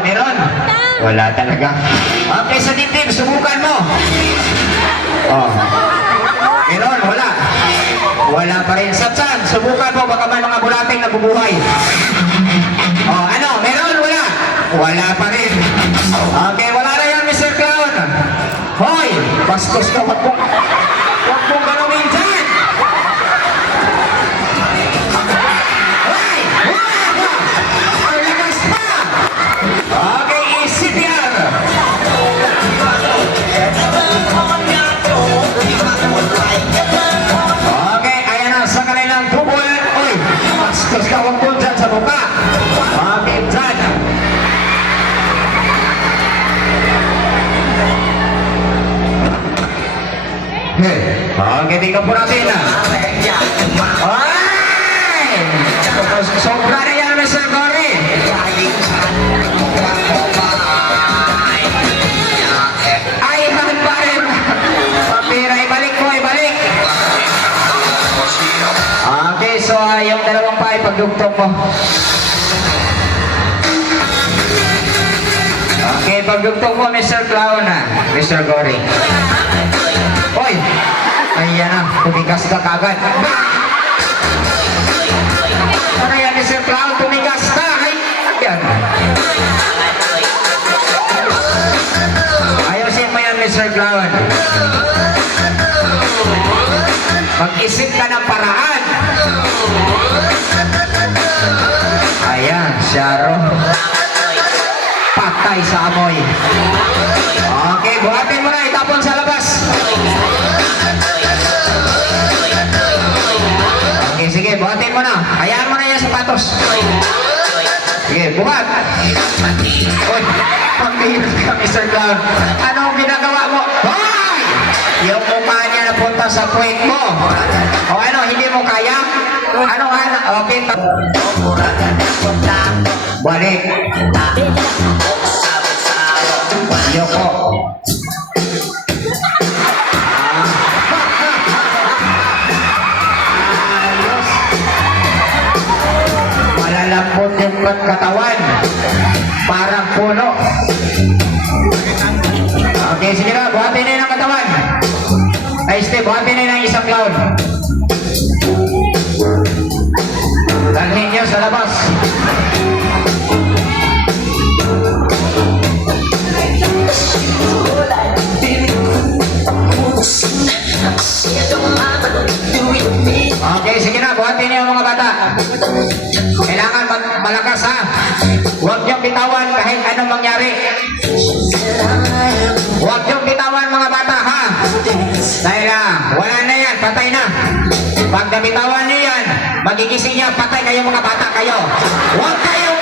Meron? Wala talaga. Okay, sa dibdib, subukan mo. Oh. Meron, wala. Wala pa rin. Satsan, subukan mo, baka may mga bulating nabubuhay. Oh, ano? Meron, wala. Wala pa rin. Okay, wala na yan, Mr. Clown. Hoy, bastos ka, wag mong galawin dyan. Hoy, wala! Ang lakas pa! Okay, ECTR. Okay, ayan na, sa kanilang double. Uy, bastos ka, wag mo dyan sa mukha. Okay, dyan. Okay, tingnan po natin. Ay! Sobra na yan, Mr. Cory. Ay, bakit pa rin? Papira, ibalik mo, ibalik. Okay, so yung dalawang pa ipagdugtong mo. Okay, pagdugtong mo, Mr. Clown, Mr. Cory. Hoy! Ayan na, tumigas ka kagad. Ano yan, Mr. Clown? Tumigas ka! Ay! Yan. Ayusin mo yan, Mr. Clown. Mag-isip ka ng paraan. Ayan, Sharo. Patay sa amoy. Okay, buhatin mo na, itapon sa labas. Okay, sige, buhatin mo na. Hayaan mo na yung sapatos. Sige, buhat. Uy, pag-ihirap ka, Mr. Clown. Anong ginagawa mo? Hoy! Yung mukha niya napunta sa puwet mo. O ano, hindi mo kaya? Ano? Okay. Balik. Yoko. Malalambot yung katawan. Parang puno. Okay, sige na. Buhatin na yun ang katawan. Ay, Steve, buhatin na yun ang isang clown. Dalhin niyo sa labas. Okay, sige na. Buhatin niyo mga bata. Kailangan malakas, ha? Huwag niyong bitawan kahit anong mangyari. Huwag niyong bitawan mga bata, ha? Dahil wala na yan. Patay na. Pag nabitawan niyo yan, magigising niya. Patay kayo mga bata kayo. Huwag kayong